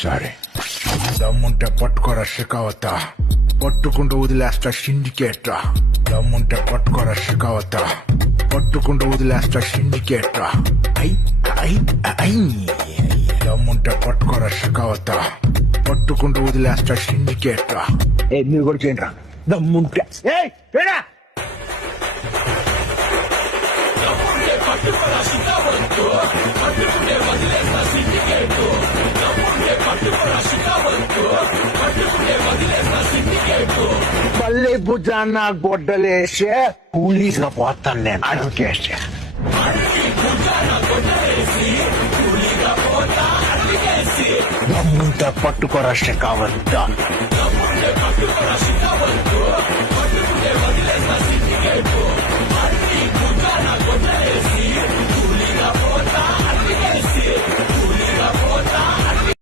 సరే దమ్ముంటే పట్టుకోరా షికావత, పట్టుకుంటూ వదిలేస్తా సిండికేట్. దమ్ముంటే పట్టుకోరా షికావత, పట్టుకుంటూ వదిలేస్తా సిండికేట్. ఐ ఐ ఐ దమ్ముంటే పట్టుకోరా షికావత, పట్టుకుంటూ వదిలేస్తా సిండికేట్. మీరు కూడా చేయండి దమ్ముంటే. మళ్ళీ భుజాన గొడ్డలేసే కూలీగా పోతాను నేను అడుగుకేసి. దమ్ముంటే పట్టుకోరా షికావత.